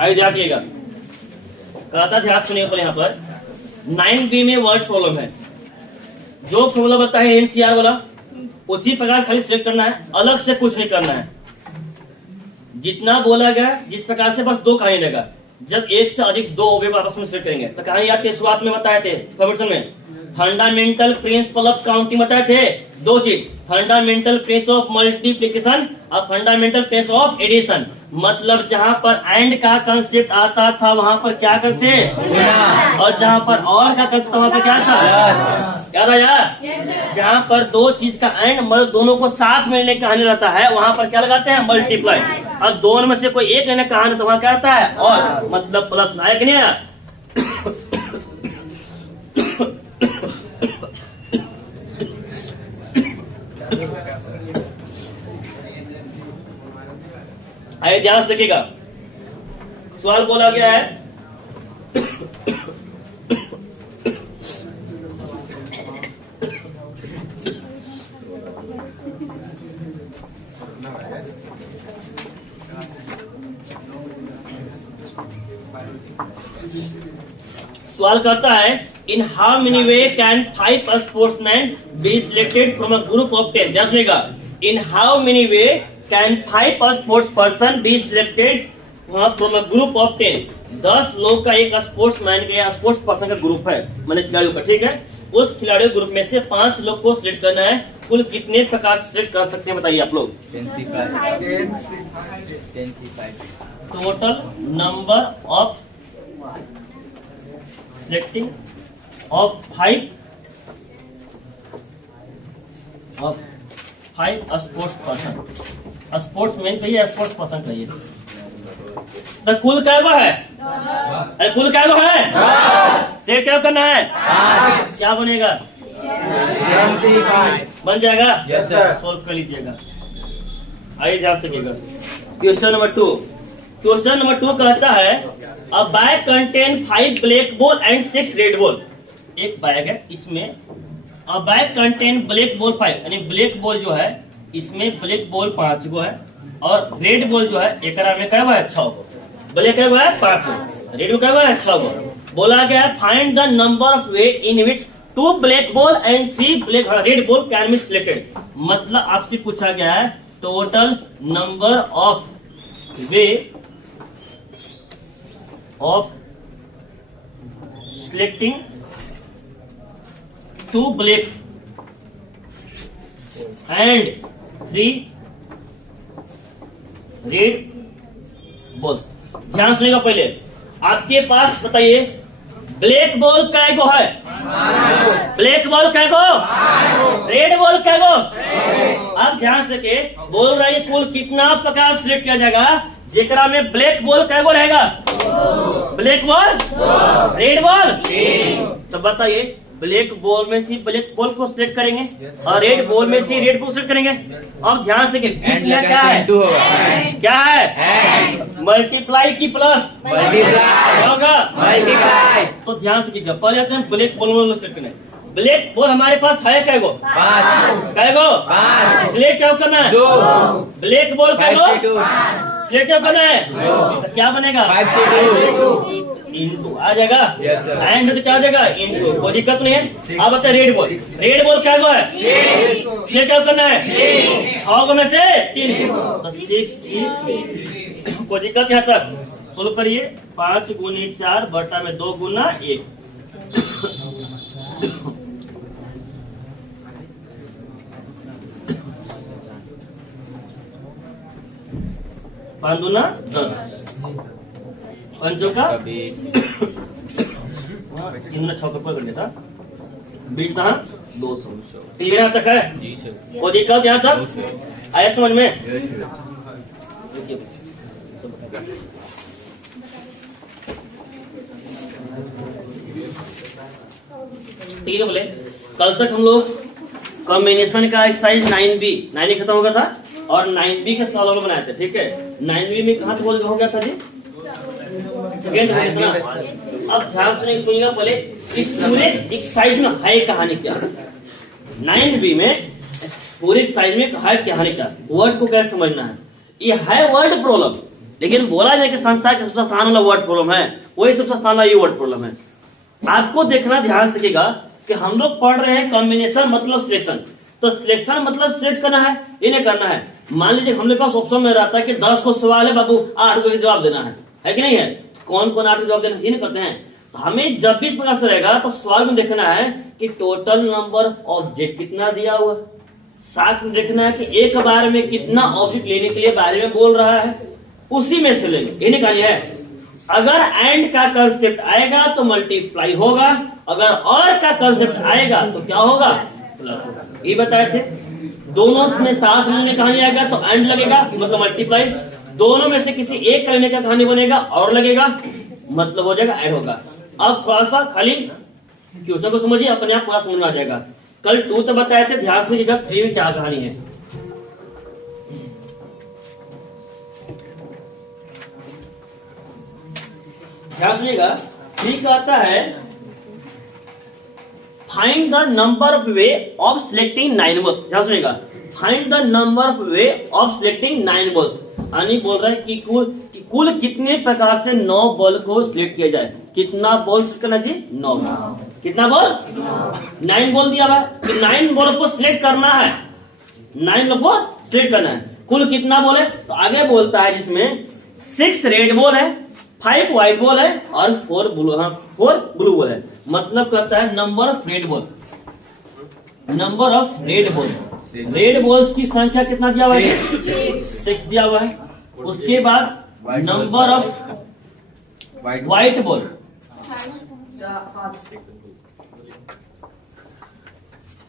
आइए ध्यान रखिएगा, कहता ध्यान सुनिए पहले यहाँ पर 9B में वर्ड प्रॉब्लम है। जो फॉर्मूला बताया है एनसीआर वाला उसी प्रकार खाली सिलेक्ट करना है, अलग से कुछ नहीं करना है। जितना बोला गया जिस प्रकार से बस दो कहानी लगा। जब एक से अधिक दो अवयव आपस में सिलेक्ट करेंगे तो कहानी आपके शुरुआत में बताए थे फॉर्मेशन में फंडामेंटल प्रिंसिपल ऑफ काउंटिंग बताए थे। दो चीज, फंडामेंटल प्रिंसिपल ऑफ मल्टीप्लिकेशन और फंडामेंटल प्रिंसिपल ऑफ एडिशन। मतलब जहाँ पर एंड का कंसेप्ट आता था वहाँ पर क्या करते, और जहाँ पर और का कंसेप्ट वहाँ पर क्या था, याद आया? जहाँ पर दो चीज का एंड मतलब दोनों को साथ में लेने का कहानी रहता है वहाँ पर क्या लगाते हैं, मल्टीप्लाई। अब दोनों में से कोई एक लेने का कहानी तो वहाँ क्या आता है, और मतलब प्लस आया कि नहीं आया? आइए ध्यान से देखिएगा, सवाल बोला गया है सवाल कहता है in how many way can 5 sportsman be selected from a group of 10। ध्यान सुनिएगा, इन how many way can 5 sports person be selected from a group of 10। 10 लोग का एक स्पोर्ट्समैन का या स्पोर्ट्स पर्सन का ग्रुप है, मतलब खिलाड़ियों का, ठीक है। उस खिलाड़ियों ग्रुप में से 5 लोग को सिलेक्ट करना है। कुल कितने प्रकार से सिलेक्ट कर सकते हैं बताइए आप लोग? 25। Total number of selecting of 5 sports person. Sportsman कहिए, स्पोर्ट्स पर्सन कहिए। तो कुल क्या है? अरे कुल क्या है? से क्या करना है? क्या बनेगा? बन जाएगा? सोल्व कर लीजिएगा। आइए ध्यान से देखिएगा, क्वेश्चन नंबर 2। क्वेश्चन नंबर 2 कहता है अ bag contain 5 black ball and 6 red ball. एक बैग है, इसमें अ बैग कंटेन ब्लैक बॉल 5, यानी ब्लैक बॉल जो है इसमें ब्लैक बॉल 5 गो है, और रेड बॉल जो है एकरा में क्या है 6 गो। ब्लैक है 5 गो, रेड क्या है 6 गो। बोला गया है find the number of way in which 2 black ball and 3 red ball can be selected. मतलब आपसे पूछा गया है total number of way of selecting 2 black and 3 red balls. ध्यान सुनिएगा, पहले आपके पास बताइए ब्लैक बॉल कै गो है? ब्लैक बॉल कै गो? रेड बॉल कै गो? अब ध्यान से के बोल रहा है कुल कितना प्रकार सिलेक्ट किया जाएगा जेकरा में ब्लैक बॉल कै गो रहेगा? Black ball, red ball. तो बताइए ब्लैक बॉल में से ब्लैक बॉल को सिलेक्ट करेंगे और रेड बॉल में से रेड बॉल सिलेक्ट करेंगे। अब ध्यान से क्या है? क्या है? मल्टीप्लाई की प्लस मल्टीप्लाई होगा, मल्टीप्लाई। तो ध्यान से कीजिएगा, पहले हम ब्लैक बॉल सिलेक्ट करें। ब्लैक बॉल हमारे पास है कै गो? 5 सिलेक्ट क्या करना है? 2 ब्लैक बॉल कै गो सिलेक्ट क्या करना है? तो क्या बनेगा? 5 इंटू आ जाएगा, एंड तो क्या हो जाएगा इंटू, कोई दिक्कत नहीं है। अब बताए रेड बॉल, रेड बॉल क्या है? सिलेक्ट क्या करना है? 6 गो में से 3 तो 6 कोई दिक्कत यहाँ तक सोल्व करिए। 5 गुनी 4 बटा में 2 गुना 1। दूना 10, 5 का 6 कर लेता 20 कहा 200। क्लियर यहाँ तक है? कोई दिक्कत यहाँ तक आया समझ में? ठीक है, बोले कल तक हम लोग कॉम्बिनेशन का एक्सरसाइज 9B 9 खत्म हो गया था और 9B के सवाल बनाए थे, ठीक है। 9B में कहाँ तक हो गया था जी? सेकेंड। अब ध्यान से सुनिएगा, पहले इस पूरे एक्सरसाइज में है कहानी क्या? 9B में पूरे एक्सरसाइज में है कहानी क्या? वर्ड को कैसे समझना है? ये है वर्ड प्रॉब्लम, लेकिन बोला जाए कि संसार का सबसे आसान वाला वर्ड प्रॉब्लम है, वही सबसे आसान वाला ये वर्ड प्रॉब्लम है। आपको देखना, ध्यान रखिएगा कि हम लोग पढ़ रहे हैं कॉम्बिनेशन मतलब सिलेक्शन। तो सिलेक्शन मतलब सिलेक्ट करना है, ये नहीं करना है। मान लीजिए हम लोग पास ऑप्शन में रहता है कि 10 को सवाल है बाबू, 8 को जवाब देना है कि नहीं है? कौन कौन 8 को जवाब देना है, ये नहीं करते हैं। तो हमें जब भी इस प्रकार से रहेगा तो सवाल में देखना है कि टोटल नंबर ऑब्जेक्ट कितना दिया हुआ, साथ में देखना है कि एक बार में कितना ऑब्जेक्ट लेने के लिए बारे में बोल रहा है, उसी में से लेंगे, ये नहीं कहा है। अगर एंड का कंसेप्ट आएगा तो मल्टीप्लाई होगा, अगर और का कंसेप्ट आएगा तो क्या होगा, प्लस होगा। ये बताए थे। दोनों में साथ में कहानी आएगा तो एंड लगेगा मतलब मल्टीप्लाई, दोनों में से किसी एक करने का कहानी बनेगा और लगेगा मतलब हो जाएगा ऐड होगा। अब थोड़ा सा खाली क्वेश्चन को समझिए, अपने आप पूरा समझ में आ जाएगा। कल 2 तो बताए थे, ध्यान से 3 में क्या कहानी है। ध्यान सुनिएगा, 3 कहता है find the number of way of selecting 9 balls. ध्यान सुनिएगा, find the number of way of selecting 9 balls. यानी बोल रहा है कि कुल कितने प्रकार से 9 बॉल को सिलेक्ट किया जाए। कितना बॉल सिलेक्ट करना चाहिए, 9। कितना बॉल, 9 बॉल दिया हुआ है कि 9 बॉल को सिलेक्ट करना है, 9 बॉल को सिलेक्ट करना है। कुल कितना बॉल है, तो आगे बोलता है जिसमें 6 रेड बॉल है, 5 व्हाइट बॉल है और 4 ब्लू बॉल है। मतलब कहता है number of red ball, number of red ball, red balls की संख्या कितना दिया हुआ है, 6 दिया हुआ है। उसके बाद number of white ball,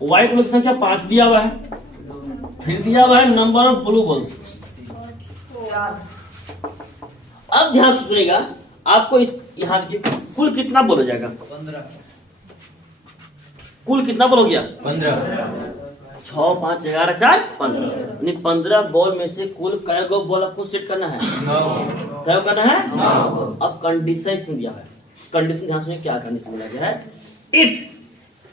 white ball की संख्या 5 दिया हुआ है। फिर दिया हुआ है नंबर ऑफ ब्लू बॉल्स। अब ध्यान से सुनिएगा, आपको इस यहाँ देखिए कुल कितना बोला जाएगा, 15। कुल कितना बोल हो गया, 15। 6, 5, 11, 4, 15। 15 बॉल में से कुल कै गो बॉल आपको सेट करना है, 9। क्या करना है, 9। अब कंडीशन इसमें दिया है, कंडीशन ध्यान सुनिए क्या कंडीशन दिया गया है। If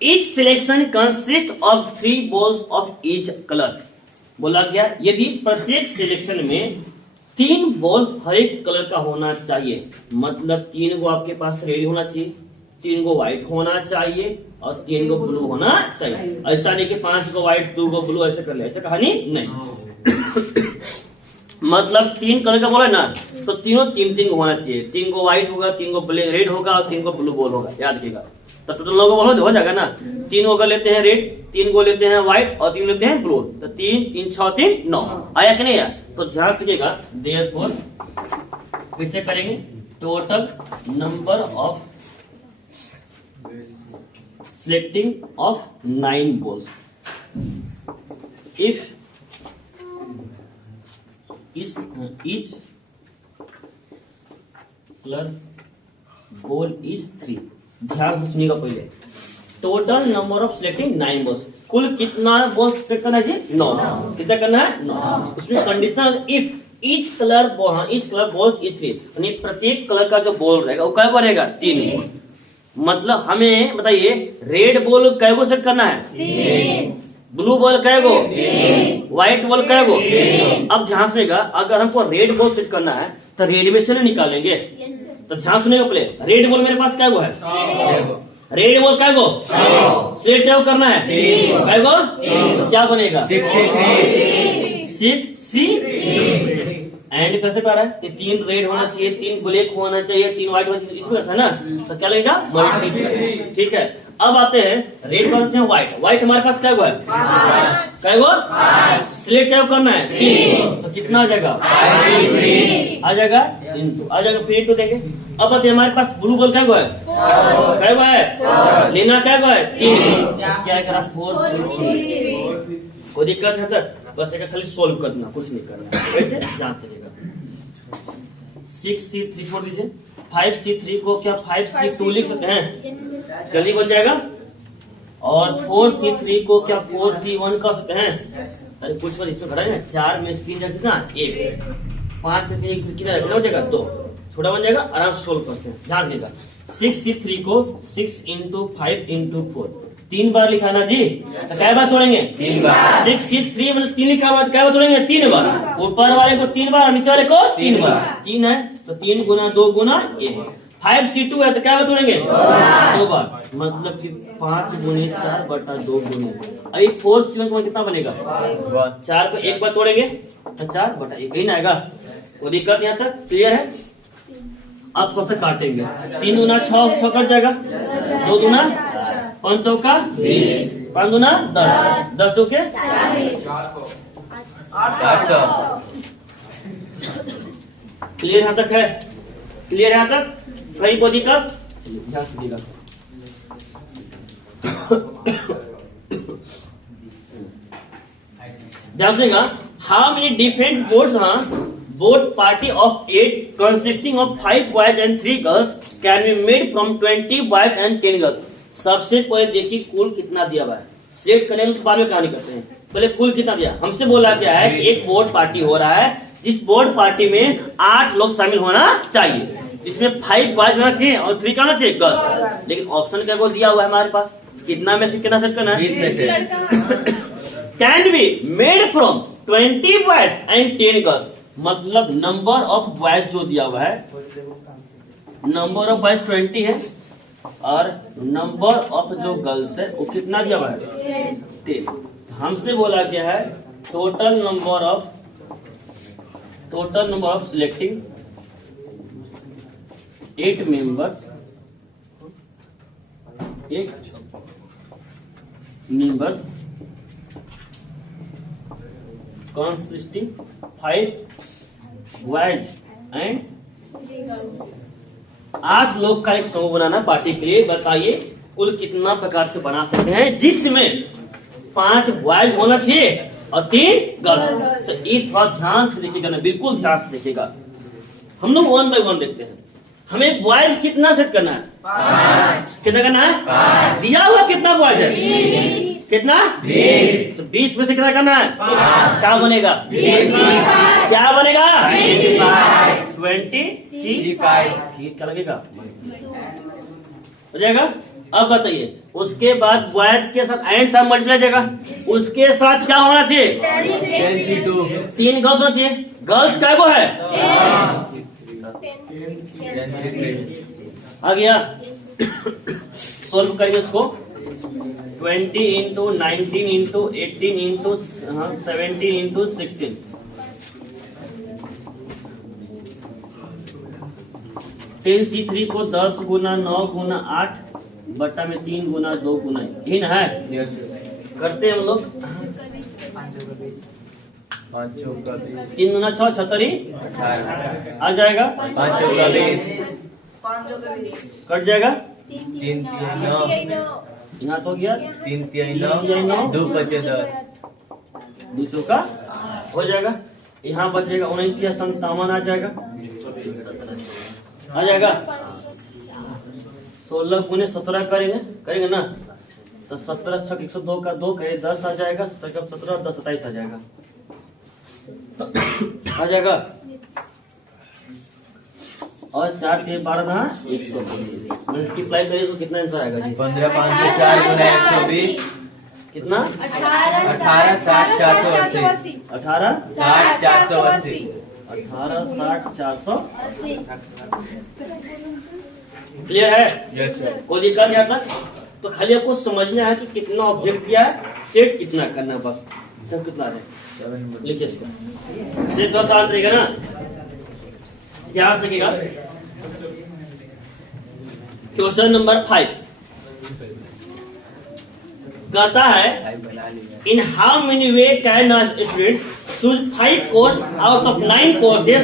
each selection consist of 3 balls of each colour, बोला गया यदि प्रत्येक सिलेक्शन में 3 बॉल हर एक कलर का होना चाहिए। मतलब 3 गो आपके पास रेड होना चाहिए, 3 गो व्हाइट होना चाहिए और 3 गो ब्लू होना चाहिए। ऐसा नहीं कि 5 गो व्हाइट 2 गो ब्लू ऐसे कर ले, ऐसा कहानी नहीं। मतलब 3 कलर का बोला ना तो तीनों 3 होना चाहिए। 3 गो व्हाइट होगा, 3 गो रेड होगा और 3 गो ब्लू बॉल होगा, याद रखिएगा। तो टोटल 9 बॉल हो जाएगा ना। 3 गो अगर लेते हैं रेड, 3 गो लेते हैं व्हाइट और 3 लेते हैं ब्लू, तो 3, 3, 6, 3, 9 आया कि नहीं आया। तो ध्यान रखिएगा, देयरफॉर कैसे करेंगे, total number of selecting of 9 balls if each colour ball is 3। ध्यान से सुनिएगा, पहले total number of selecting 9 balls, कुल कितना बॉल सिलेक्ट करना है, 9। कितना करना है, 9। उसमें condition if each colour balls is 3, यानी प्रत्येक कलर का जो बॉल रहेगा वो क्या बनेगा, 3। मतलब हमें बताइए रेड बॉल कै गो सेट करना है, 3। ब्लू बॉल कै गो, 3। व्हाइट बॉल कै गो। अब ध्यान सुनिएगा, अगर हमको रेड बॉल सेट करना है तो रेड में से नहीं निकालेंगे। तो ध्यान सुनिएगा, पहले रेड बॉल मेरे पास कै गो है, रेड बॉल कै गो, सेट क्या करना है, कै गो, तो क्या बनेगा, 6 एंड कैसे कर रहा है, तो 3 रेड होना चाहिए, 3 ब्लैक होना चाहिए, 3 व्हाइट होना चाहिए, इसमें है ना। तो क्या लगेगा, मल्टीप्लाई। ठीक है, अब आते हैं रेड बनते हैं व्हाइट। व्हाइट हमारे पास क्या है, क्या गो, सिलेक्ट क्या करना है, 3। तो कितना आ जाएगा, आ जाएगा इंटू, आ जाएगा फिर इंटू देंगे। अब आते हैं हमारे पास ब्लू बॉल क्या है, क्या है, लेना क्या है, 3। क्या करा, 4, 6। कोई दिक्कत है तो बस एक खाली सोल्व कर देना, कुछ नहीं करना, वैसे जांच करिएगा। 6C3 छोड़ दीजिए, 5C3 को क्या 5C2 लिख सकते हैं, जल्दी बन जाएगा। और 4C3 को क्या 4C1 कर सकते हैं। अरे कुछ बार इसमें खड़ा है ना, 4 में 3 जाए कितना, 1। 5 में 3 कितना हो जाएगा, 2। छोटा बन जाएगा, आराम से सोल्व करते हैं, ध्यान देगा। 6C3 को 6 × 5 × 4 3 बार लिखा ना जी, तो क्या बार तोड़ेंगे? 3 बार। 6C3 मतलब 3 लिखा हुआ, क्या बार तोड़ेंगे? 3 बार। ऊपर वाले को 3 बार, नीचे वाले को 3 बार। 3 है तो 3 गुना 2 गुना ये है। 5C2 है तो क्या बार तोड़ेंगे? 2 बार, मतलब कि 5 गुने 4 बटा 2 गुने। अभी 4C1 को कितना बनेगा? 4 को 1 बार तोड़ेंगे तो 4 बटा 1 ही ना आएगा। वो दिक्कत यहाँ तक क्लियर है? आप कौन सा काटेंगे? 3 गुना 6 कट जाएगा, 2 गुना 5 चौका 20, 5 गुना 10, 10 चौके 800। क्लियर यहाँ तक है? क्लियर यहाँ तक? कहीं कोई दिक्कत? ध्यान से दीजिएगा। ध्यान सुनिएगा। How many different boards board party of 8 consisting of 5 boys and 3 girls can be made from 20 boys and 10 girls। सबसे पहले देखिए कुल कितना दिया हुआ है, सेट करेंगे तो बाद में कहानी करते हैं। पहले कुल कितना दिया हमसे बोला क्या है कि एक बोर्ड पार्टी हो रहा है, जिस बोर्ड पार्टी में 8 लोग शामिल होना चाहिए, जिसमें 5 बॉयज होना चाहिए और 3 क्या होना चाहिए? गर्ल्स। लेकिन ऑप्शन क्या को दिया हुआ है हमारे पास, कितना में से कितना सेट करना है? 20 में से। Can be made from 20 boys and 10 girls, मतलब नंबर ऑफ बॉयज जो दिया हुआ है, नंबर ऑफ बॉयज 20 है और नंबर ऑफ जो गर्ल्स है वो कितना दिया हुआ है? 10। हमसे बोला क्या है total number of selecting 8 members consisting 5 boys and 8 लोग का एक समूह बनाना पार्टी के लिए। बताइए कुल कितना प्रकार से बना सकते हैं, जिसमें 5 बॉयज होना चाहिए और 3 गर्ल्स। तो ये थोड़ा ध्यान से देखिएगा ना, बिल्कुल ध्यान से देखिएगा। हम लोग 1 बाय 1 देखते हैं। हमें बॉयज कितना सेट करना है? 5। कितना करना है? 5। दिया हुआ कितना बॉयज है? 20। कितना? 20। तो 20 में से कितना करना है? 5। क्या बनेगा? 20। क्या बनेगा? 25। क्या लगेगा? हो जाएगा। अब बताइए उसके बाद बॉयज के साथ एंड था मल्टीप्लाई जाएगा, उसके साथ क्या होना चाहिए? 3 गर्ल्स होना चाहिए। गर्ल्स क्या को है? आ गया। सोल्व करेंगे उसको। 20 into 19 into 18 into 17 into 16। 10C3 को 10 गुना 9 गुना 8 बट्टा में 3 गुना 2 गुना 3 है। करते हैं हम लोग। 3 गुना 6 76 आ जाएगा। 5 कट जाएगा। 3 यहाँ तो गया 3 9 2 बचे 10 2 चौका हो जाएगा। यहाँ बचेगा 19 57 आ जाएगा। आ जाएगा। 16 गुने 17 करेंगे ना, तो 17 छक 102 का 2 कहे 10 आ जाएगा। 17 और 10 27 आ जाएगा। आ जाएगा। और 4 से 12 120 मल्टीप्लाई करिए तो कितना आंसर आएगा जी? 15 5 से 4 गुना 120 कितना? 18 60 480 18 60 480 18 60 480। क्लियर है? Yes sir. कोई दिक्कत नहीं आता? तो खाली आपको समझना है कि कितना ऑब्जेक्ट किया है, सेट कितना करना है, बस सब कितना है लिखिए इसको। सेट तो आसान रहेगा ना, ध्यान रखिएगा। क्वेश्चन नंबर 5 कहता है in how many way can students choose 5 course out of 9 courses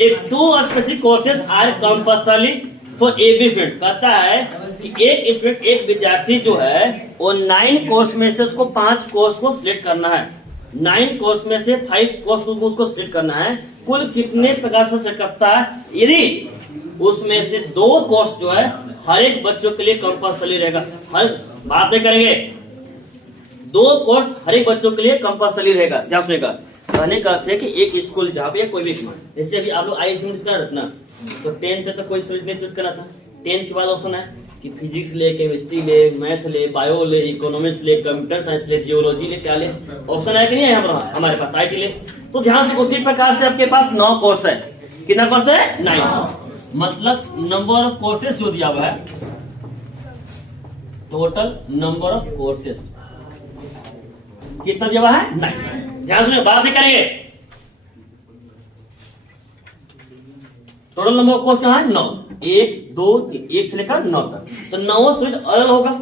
if 2 specific courses are compulsory for every student. कहता है कि एक स्टूडेंट एक विद्यार्थी जो है वो 9 कोर्स में से उसको 5 कोर्स को सिलेक्ट करना है। 9 कोर्स में से 5 कोर्स को उसको सिलेक्ट करना है। कुल कितने प्रकार से सिलेक्ट करता है? यदि उसमें से 2 कोर्स जो है हर एक बच्चों के लिए कंपल्सरी रहेगा। हर बात नहीं करेंगे, 2 कोर्स हर एक बच्चों के लिए कंपल्सरी रहेगा। ध्यान सुनिएगा। कहने का अर्थ है कि एक स्कूल जहाँ पे कोई भी, जैसे अभी आप लोग IISc में कर रहे ना, तो 10th तक कोई सीट नहीं चूज करना था। 10th के बाद ऑप्शन है कि फिजिक्स ले, केमिस्ट्री ले, मैथ ले, बायो ले, इकोनॉमिक्स ले, कंप्यूटर साइंस ले, जियोलॉजी ले, क्या ले, ऑप्शन है कि नहीं है यहाँ पर हमारे पास, IT ले। तो ध्यान से उसी प्रकार से आपके पास 9 कोर्स है। कितना कोर्स है? 9। मतलब नंबर ऑफ कोर्सेज जो दिया हुआ है, टोटल नंबर ऑफ कोर्सेज कितना दिया हुआ है? 9। ध्यान से बात नहीं करेंगे। टोटल नंबर ऑफ कोर्स कहाँ है? 9। 1 2 3, 1 से लेकर 9 तक। तो 9 सब्जेक्ट अलग होगा।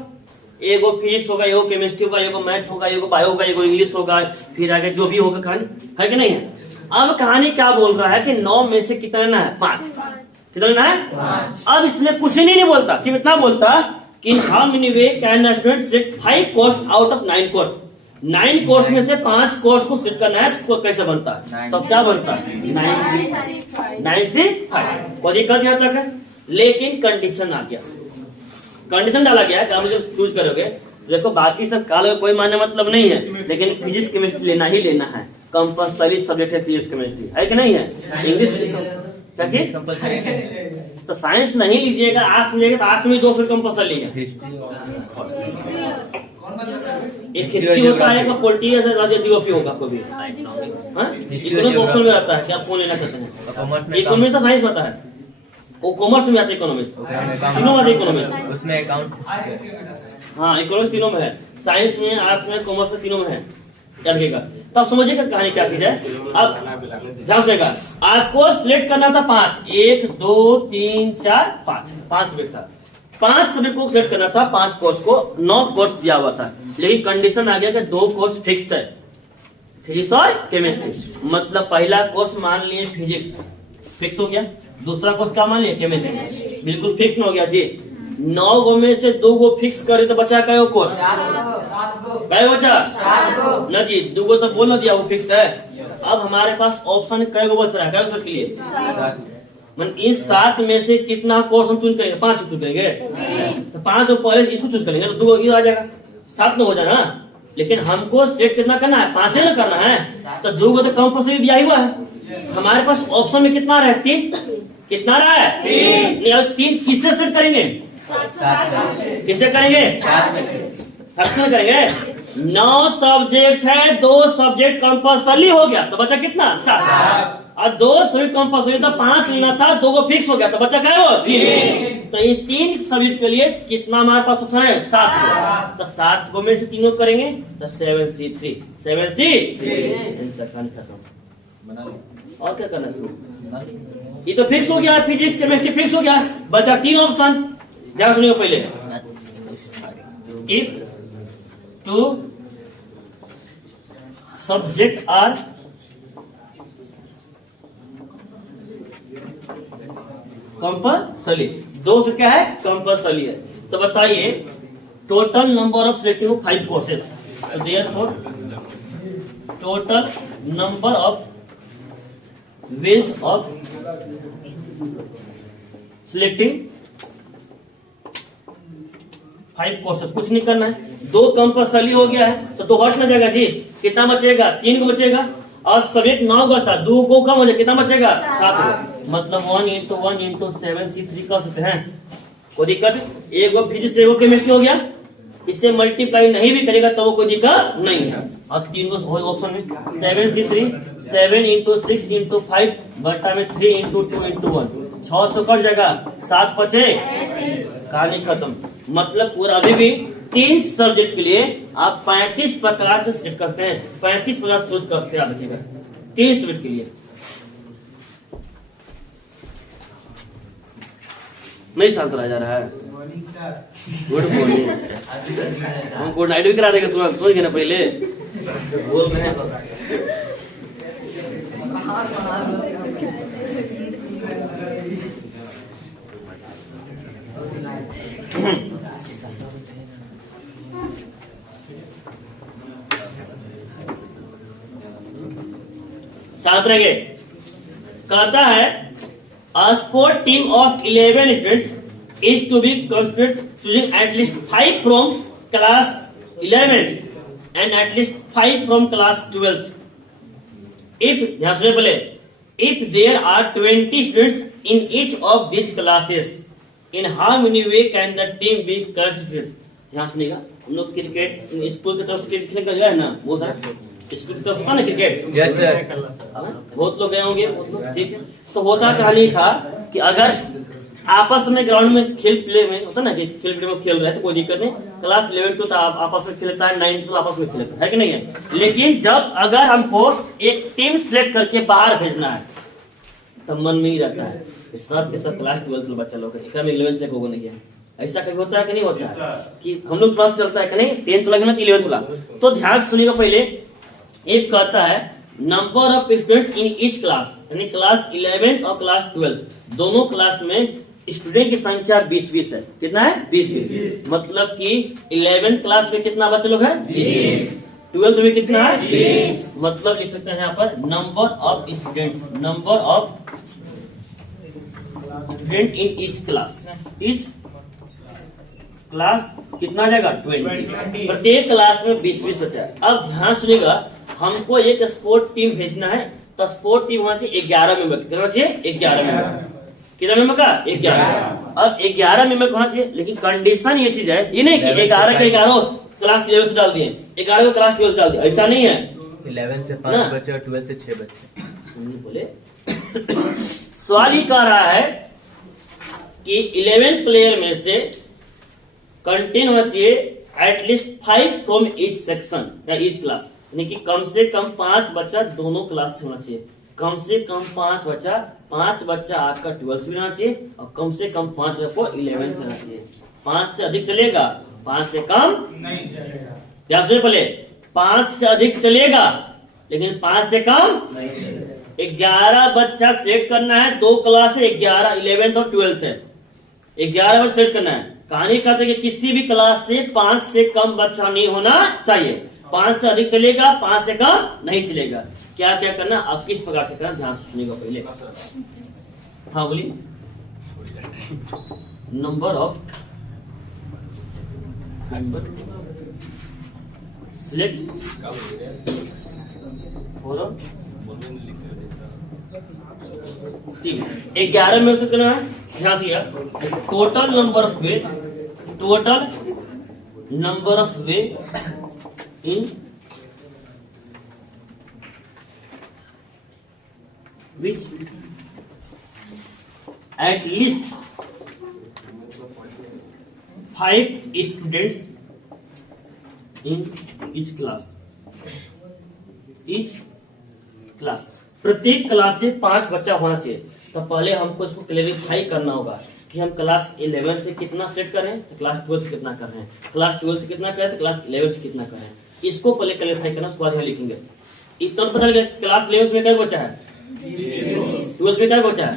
एगो फिजिक्स होगा, एगो केमिस्ट्री होगा, एगो मैथ होगा, एगो बायो होगा, एगो इंग्लिश होगा, फिर आगे जो भी होगा कहानी है कि नहीं है। अब कहानी क्या बोल रहा है कि 9 में से कितना लेना है? 5। कितना लेना है? 5। अब इसमें कुछ नहीं बोलता, सिर्फ इतना बोलता कि how many way can student select 5 course out of 9 course. 9 course में से 5 कोर्स को सिलेक्ट करना है, तो कैसे बनता है? तो क्या बनता है? 9 से 5। कोई दिक्कत यहाँ तक है। लेकिन कंडीशन आ गया, कंडीशन डाला गया कि आप जो चूज करोगे, देखो बाकी सब काल कोई मान्य मतलब नहीं है, लेकिन फिजिक्स केमिस्ट्री लेना ही लेना है। कंपल्सरी सब्जेक्ट है फिजिक्स केमिस्ट्री, है कि नहीं है। इंग्लिश क्या चीज कंपल्सरी, तो साइंस नहीं लीजिएगा, आर्ट्स में लीजिएगा तो आर्ट्स में 2 फिर कंपल्सरी है। एक हिस्ट्री होता है, पॉलिटी जीओपी होगा कभी, इकोनॉमिक्स ऑप्शन में आता है कि आप कौन लेना चाहते हैं। इकोनॉमिक्स का साइंस होता है, वो कॉमर्स में आता है। इकोनॉमिक्स तीनों में इकोनॉमिक्स, उसमें अकाउंट्स, हाँ इकोनॉमिक्स तीनों में है, साइंस में, आर्ट्स में, कॉमर्स में, तीनों में है। याद रखिएगा। तब समझिएगा कहानी क्या चीज है। अब ध्यान से आपको सिलेक्ट करना था 5, 1 2 3 4 5 सब्जेक्ट था। 5 सब्जेक्ट को सिलेक्ट करना था, 5 कोर्स को। 9 कोर्स दिया हुआ था, लेकिन कंडीशन आ गया कि 2 कोर्स फिक्स है, फिजिक्स और केमिस्ट्री। मतलब पहला कोर्स मान लिए फिजिक्स, फिक्स हो गया। दूसरा कोर्स क्या मान लिया? केमिस्ट्री, बिल्कुल फिक्स हो गया जी। 9 गो में से 2 गो फिक्स करे तो बचा क्या कोर्स? 7 बचा न जी, 2 गो तो बोल न दिया वो फिक्स है। अब हमारे पास ऑप्शन कै गो बच रहा है? कै गो के लिए? मन इस 7 में से कितना कोर्स हम चूज करेंगे? 5 चूज करेंगे। तो 5 जो पहले इसको चूज करेंगे तो 2 गो आ जाएगा, 7 तो हो जाएगा ना। लेकिन हमको सेट कितना करना है? 5 ना करना है, तो 2 गो तो कंपल्सरी दिया ही हुआ है। हमारे पास ऑप्शन में कितना रहा है? 3। कितना रहा है? 3 किससे सेट करेंगे? किससे करेंगे? 7 से करेंगे। 9 सब्जेक्ट है, 2 सब्जेक्ट कंपल्सरी हो गया, तो बचा कितना? 7। और 2 सब्जेक्ट कंपल्सरी था, 5 लेना था, 2 को फिक्स हो गया, तो बचा क्या है? वो 3। तो ये 3 सब्जेक्ट के लिए कितना हमारे पास ऑप्शन है? 7। तो 7 को में से 3 करेंगे तो 7C3, 7C3 आंसर खत्म। और क्या करना शुरू? ये तो फिक्स हो गया, फिजिक्स केमिस्ट्री फिक्स हो गया, बचा 3 ऑप्शन। ध्यान सुनिए पहले। इफ 2 सब्जेक्ट आर कंपल्सरी, 2 से क्या है? कंपल्सरी है। तो बताइए total number of selective 5 courses. तो therefore total number of ways of selecting 5 courses. कुछ नहीं करना है, 2 कंपल्सरी हो गया है तो 2 हट ना जाएगा जी। कितना बचेगा? 3 को बचेगा। और सब्जेक्ट 9 का था, 2 को कम हो जाए, कितना बचेगा? 7। मतलब 1 × 1 × 7C3 कर सकते हैं, कोई दिक्कत? एगो फिजिक्स एगो केमिस्ट्री हो गया, इससे मल्टीप्लाई नहीं भी करेगा तो वो कोई दिक्कत नहीं है। और 3 को ऑप्शन में 7C3, 7 × 6 × 5 बटा में 3 × 2 × 1, 600 कट जाएगा, 7 बचे, कहानी खत्म। मतलब पूरा अभी भी 3 सब्जेक्ट के लिए आप 35 प्रकार से सेट करते हैं, 35 प्रकार चूज कर सकते हैं। याद रखिएगा 3 सब्जेक्ट के लिए। नहीं शांत रहा जा रहा है। गुड मॉर्निंग, हम गुड नाइट भी करा देंगे, तुरंत सोच गए ना पहले बोल रहे हैं। शांत रहेंगे। कहता है a sport team of 11 students is to be considered choosing at least 5 from class 11 and at least 5 from class 12th. If ध्यान सुनिए पहले, if there are 20 students in each of these classes, in how many way can the team be constituted. ध्यान सुनिएगा, हम लोग cricket school की तरफ से क्रिकेट खेलने गए हैं ना, बहुत सारा स्कूल की तरफ होता ना क्रिकेट। Yes sir. बहुत लोग गए होंगे, बहुत लोग, ठीक है। तो होता कहानी था कि अगर आपस में ग्राउंड में खेल प्ले में होता ना कि खेल प्ले में खेल रहे हैं तो कोई दिक्कत नहीं, क्लास 11 तो आपस में खेलता है, 9 तो आपस में खेलता है कि नहीं है। लेकिन जब अगर हमको एक टीम सिलेक्ट करके बाहर भेजना है तब मन में ही रहता है कि सब के सब क्लास 12 के बच्चा लोग है, 11 तक होगा नहीं है। ऐसा कभी होता है कि नहीं होता है कि हम लोग क्लास चलता है कि नहीं, 10th वाला 11th वाला। तो ध्यान सुनिएगा, पहले एक कहता है number of students in each class, यानी क्लास 11 और क्लास 12 दोनों क्लास में स्टूडेंट की संख्या 20-20 है। कितना है? 20-20। मतलब कि 11th क्लास में कितना बच्चे लोग हैं? 20। 12th में कितना है? 20। मतलब लिख सकते हैं यहाँ पर number of students, number of student in each class. इस क्लास कितना जाएगा? 20। प्रत्येक क्लास में 20-20 बच्चा है। अब ध्यान सुनिएगा, हमको एक स्पोर्ट टीम भेजना है तो स्पोर्ट टीम होना चाहिए 11 मेंबर। कितना होना चाहिए? 11 मेंबर। कितना मेंबर का? 11। अब 11 मेंबर होना चाहिए, लेकिन कंडीशन ये चीज है, ये नहीं कि 11 के 11 क्लास 11 से डाल दिए, 11 को क्लास 12 से डाल दिए, ऐसा नहीं है। 11 से 5 बच्चे और 12 से 6 बच्चे। बोले सवाल ही कह रहा है कि 11 प्लेयर में से कंटेन होना चाहिए एटलीस्ट 5 फ्रॉम ईच सेक्शन या ईच क्लास, यानी कि कम से कम 5 बच्चा दोनों क्लास से होना चाहिए। कम से कम 5 बच्चा आपका 12 से भी होना चाहिए और कम से कम 5 बच्चा को 11 से होना चाहिए। 5 से अधिक चलेगा, 5 से कम नहीं चलेगा। क्या सुनिए, पहले 5 से अधिक चलेगा लेकिन 5 से कम नहीं चलेगा। 11 बच्चा सेट करना है, 2 क्लास है, 11 11th और 12th है, 11 बच्चा सेट करना है। कहानी कहते हैं कि किसी भी क्लास से 5 से कम बच्चा नहीं होना चाहिए। 5 से अधिक चलेगा, 5 से कम नहीं चलेगा। क्या क्या करना, आप किस प्रकार से करना, ध्यान से सुनिएगा पहले। हाँ बोलिए। नंबर ऑफ सिलेक्ट ठीक है, 11 में से करना है। ध्यान से यार, total number of way, total number of way in which at least 5 students in each class, each class, प्रत्येक क्लास से 5 बच्चा होना चाहिए। तो पहले हमको इसको क्लेरिफाई करना होगा कि हम क्लास 11 से कितना सेट कर रहे हैं तो क्लास 12 से कितना कर रहे हैं, क्लास 12 से कितना कर रहे हैं तो क्लास 11 से कितना कर रहे हैं। इसको पहले क्लेरिफाई करना, उसके बाद यहाँ लिखेंगे। इतना पता लगे क्लास 11 में क्या बचा है, 12 में क्या बचा है।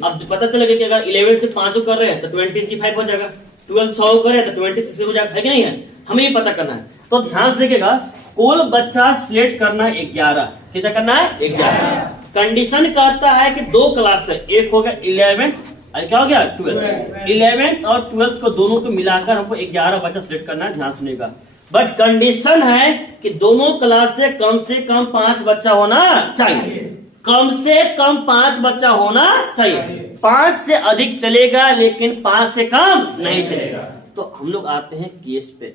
अब पता चलेगा कि अगर 11 से 5 कर रहे हैं तो 20 से 5 हो जाएगा, 12 6 कर रहे हैं तो 20 से 6 हो जाएगा, है कि नहीं है। हमें ये पता करना है। तो ध्यान से देखिएगा, कुल बच्चा सिलेक्ट करना है 11। कितना करना है? 11। कंडीशन कहता है कि 2 क्लास है, एक हो गया 11th और क्या हो गया 12th। 11th और 12th को दोनों को मिलाकर हमको 11 बच्चा सिलेक्ट करना है। ध्यान सुनिएगा, बट कंडीशन है कि दोनों क्लास से कम 5 बच्चा होना चाहिए। कम से कम 5 बच्चा होना चाहिए। 5 से अधिक चलेगा लेकिन 5 से कम नहीं चलेगा। तो हम लोग आते हैं केस पे।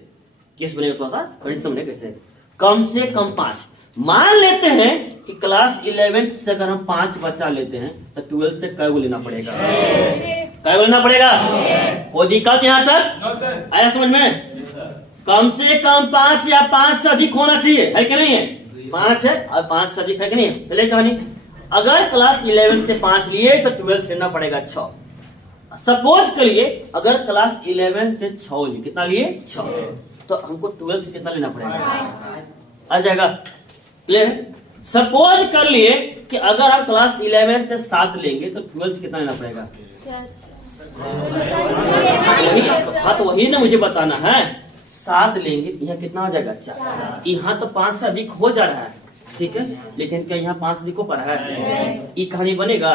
केस बनेगा थोड़ा सा कंडीशन बनेगा कैसे, कम से कम 5। मान लेते हैं कि क्लास 11 से अगर हम 5 बच्चा लेते हैं तो 12 से कै को लेना पड़ेगा, कै को लेना पड़ेगा। कोई दिक्कत यहाँ तक आया समझ में? कम से कम 5 या 5 से अधिक होना चाहिए, है कि नहीं है। 5 है और 5 से अधिक है कि नहीं। चलिए कहानी, अगर क्लास 11 से 5 लिए तो 12 से लेना पड़ेगा 6। सपोज करिए अगर क्लास 11 से 6 लिए, कितना लिए 6, तो हमको 12 से कितना लेना पड़ेगा, आ जाएगा क्लियर। सपोज कर लिए कि अगर हम क्लास 11 से 7 लेंगे तो 12 से कितना लेना पड़ेगा। हाँ तो वही ना मुझे बताना है। 7 लेंगे यहाँ कितना हो जाएगा 4। यहाँ तो 5 से अधिक हो जा रहा है, ठीक है, लेकिन क्या यहाँ 5 अधिक हो पा रहा है। ये कहानी बनेगा,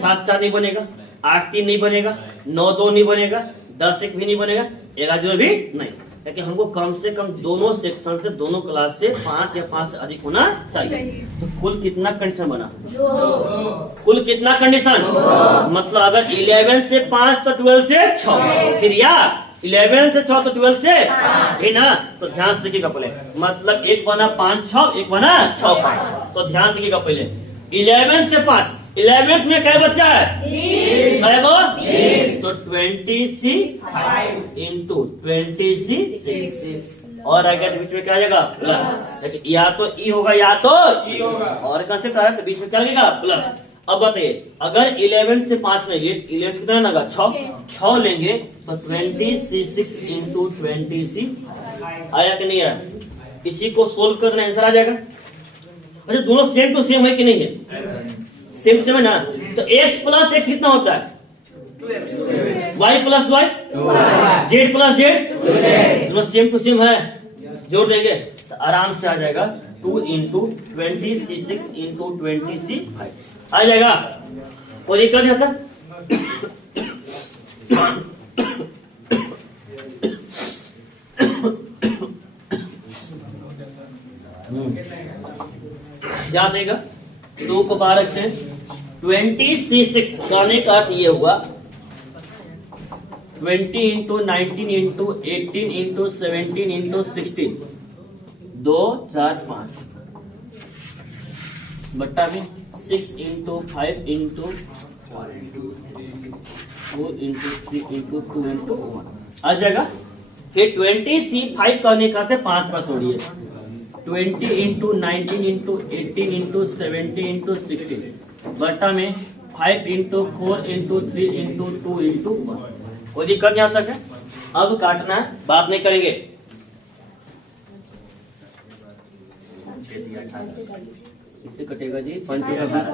7 4 नहीं बनेगा, 8 3 नहीं बनेगा, 9 2 नहीं बनेगा, 10 1 भी नहीं बनेगा, 11 0 भी नहीं। है कि हमको कम से कम दोनों सेक्शन से, दोनों क्लास से 5 या 5 से अधिक होना चाहिए। तो कुल कितना कंडीशन बना? कुल कितना कंडीशन? मतलब अगर 11 से 5 तो 12 से 6, फिर या 11 से 6 तो 12 से है ना। तो ध्यान से देखिएगा पहले, मतलब एक बना 5 6, एक बना 6 5। तो ध्यान से देखिएगा पहले 11 से 5, 11 में क्या बच्चा है? 20। तो 20C इंटू 20C और आगे बीच में क्या आ जाएगा? प्लस। या तो ई होगा या तो ई होगा, और कंसेप्ट है तो बीच में क्या लगेगा? प्लस। अब बताइए अगर 11 से 5 लेंगे, 11 से कितना लगा? 6 लेंगे तो 20C6 इंटू 20C आया कि नहीं आया? इसी को सोल्व करना आंसर आ जाएगा। अच्छा दोनों सेम टू सेम है कि नहीं है? सेम सेम है ना। तो x प्लस x कितना होता है? y plus y, z plus z, दोनों सेम टू सेम है, जोड़ देंगे तो आराम से आ जाएगा 2 इंटू 20C6 इंटू 20C5 आ जाएगा। और ये क्या जाता? ध्यान से 2 को बाहर रखते हैं। 20C6 कहने का अर्थ ये हुआ 20 इंटू 19 इंटू 18 इंटू 17 इंटू 16, 2 4 5 बट्टा में 6 into 5 into 4 into 3 into 2 into 1 आ जाएगा। ये 20C5 कहने का अर्थ 5 का तोड़िए, 20 इंटू 19 इंटू 18 इंटू 17 इंटू 16 बट्टा में 5 इंटू 4 इंटू 3 इंटू 2 इंटू 1। कोई दिक्कत यहाँ तक है? अब काटना है, बात नहीं करेंगे। इससे कटेगा जी 5 चौका 20,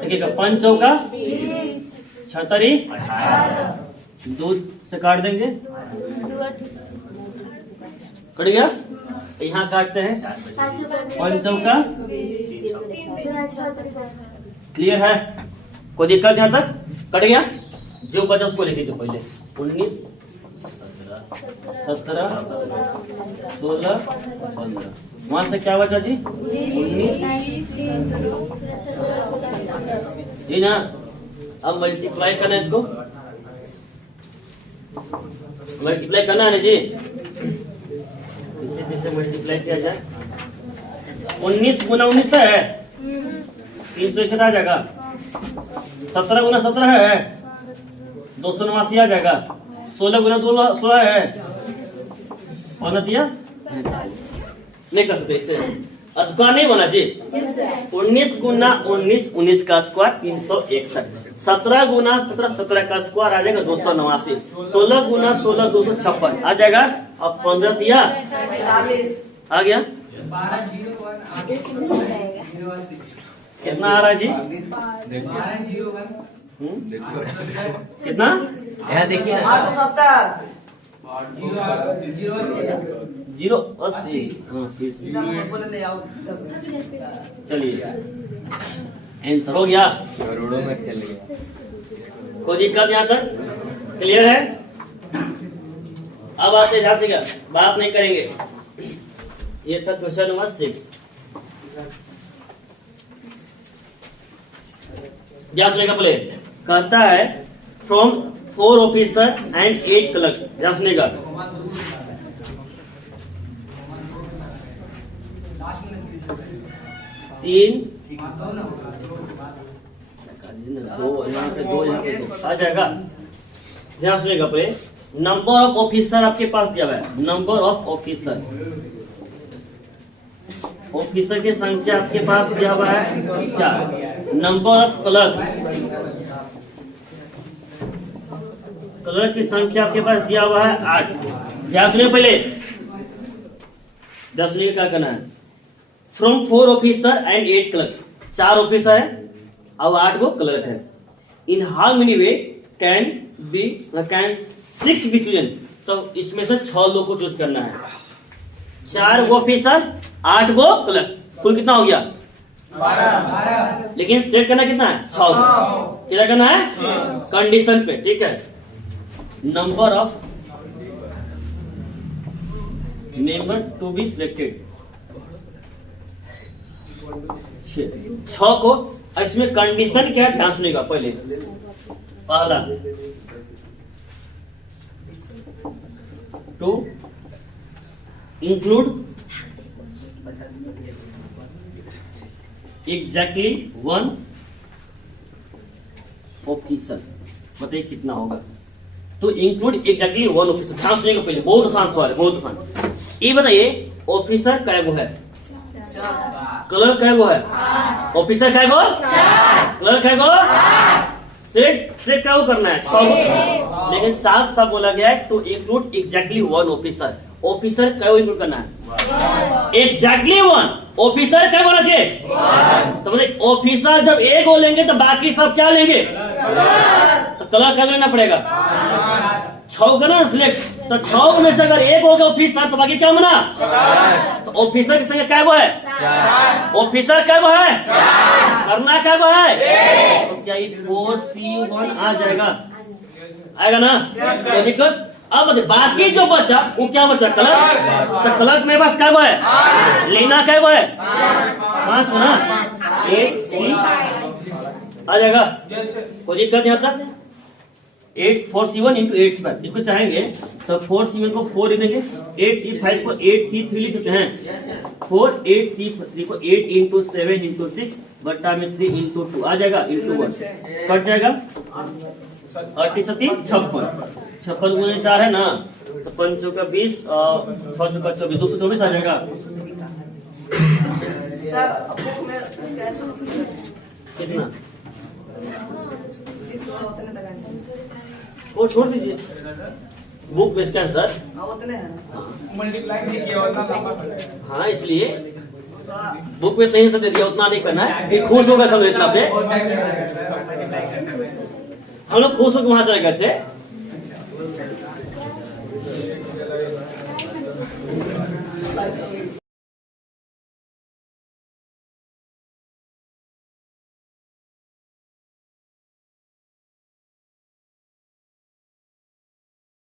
देखिएगा 5 चौका 76, 2 से काट देंगे, कट गया। यहाँ काटते हैं 5 चौका। क्लियर है? कोई दिक्कत यहाँ तक? कट गया। जो बचा उसको लिख दीजिए पहले। 19 17 16 15 वहां से क्या बचा जी? 19 जी ना। अब मल्टीप्लाई करना है, इसको मल्टीप्लाई करना है ना जी। इसे मल्टीप्लाई किया जाए, 19 गुना 19 है 361 आ जाएगा, 17 गुना 17 है 289 आ जाएगा, 16 गुना 2 16 है और दिया नहीं कर सकते इसे। स्क्वायर नहीं बना जी। 19 गुना 19 19 का स्क्वायर 361, 17 गुना 17 17 का स्क्वायर आ जाएगा 289, 16 गुना 16 256 आ जाएगा। अब 15 दिया आ गया। कितना आ रहा है जी? कितना? यहाँ देखिए 080। चलिए आंसर हो गया। करोड़ों में खेल गया। कोई दिक्कत यहाँ तक? क्लियर है? अब आते ध्यान से, क्या बात नहीं करेंगे। ये था क्वेश्चन नंबर 6। ध्यान सुनेगा पहले, कहता है फ्रॉम 4 ऑफिसर एंड 8 क्लर्क्स। ध्यान सुनेगा, दो यहाँ पे 2 आ जाएगा। ध्यान सुनेगा पहले, नंबर ऑफ ऑफिसर आपके पास दिया हुआ है। नंबर ऑफ ऑफिसर, ऑफिसर की संख्या आपके पास दिया हुआ है 4। नंबर ऑफ क्लर्क, क्लर्क की संख्या आपके पास दिया हुआ है 8। ध्यान सुनिए पहले, ध्यान सुनिए क्या करना है। From 4 officer and 8 clerks, 4 officer है और 8 वो क्लर्क है। In how many way can 6 between, तो इसमें से 6 लोग को चूज करना है। 4 वो ऑफिसर 8 वो क्लर्क, कुल कितना हो गया? 12। लेकिन सेट करना कितना है? 6 को। कितना करना है? कंडीशन पे, ठीक है। Number of member to be selected 6 को। इसमें कंडीशन क्या है ध्यान सुनिएगा पहले। पहला टू इंक्लूड एग्जैक्टली 1 ऑफिसर। बताइए कितना होगा। तो इंक्लूड एग्जैक्टली 1 ऑफिसर। ध्यान सुनिएगा पहले, बहुत आसान सवाल है, बहुत आसान। ये बताइए ऑफिसर कै गो है, कलर कै गो है, ऑफिसर कै गो, कलर कै गो, सेट क्या करना है 6 गो। लेकिन साफ साफ बोला गया है to include exactly 1 officer. Officer क्या इंक्लूड करना है, एग्जैक्टली 1 ऑफिसर क्या होना चाहिए। तो बोले ऑफिसर जब एक हो लेंगे तो बाकी सब क्या लेंगे, तो कलर क्या लेना पड़ेगा 6 का ना सिलेक्ट। तो 6 में से अगर एक हो गया ऑफिसर तो बाकी क्या बना, तो ऑफिसर की संख्या क्या गो है, ऑफिसर क्या गो है, करना क्या गो है। तो क्या 4C1 आ जाएगा, आएगा ना, कोई दिक्कत। अब बाकी जो बचा वो क्या बचा, कलर। तो कलर मेरे पास क्या गो है, लेना क्या गो है 5 को ना, 8C आ जाएगा, कोई दिक्कत यहाँ तक। 4C1 इंटू 8C5 इसको चाहेंगे तो 4C1 को 4 लिख देंगे, 8C5 को 8C3 लिख सकते हैं। 8C3 को 8 इंटू 7 इंटू 6 बट्टा में 3 इंटू 2 आ जाएगा, इंटू 1 कट जाएगा। 38 56 गुने 4 है ना, तो 5 चौका 20 6 चौका 24 224 आ जाएगा। कितना वो छोड़ दीजिए, बुक पे स्कैन सर। हाँ इसलिए बुक पे नहीं दे दिया, उतना नहीं करना है। ये खुश होगा सब इतना पे, हम लोग खुश होकर वहां चले गए थे।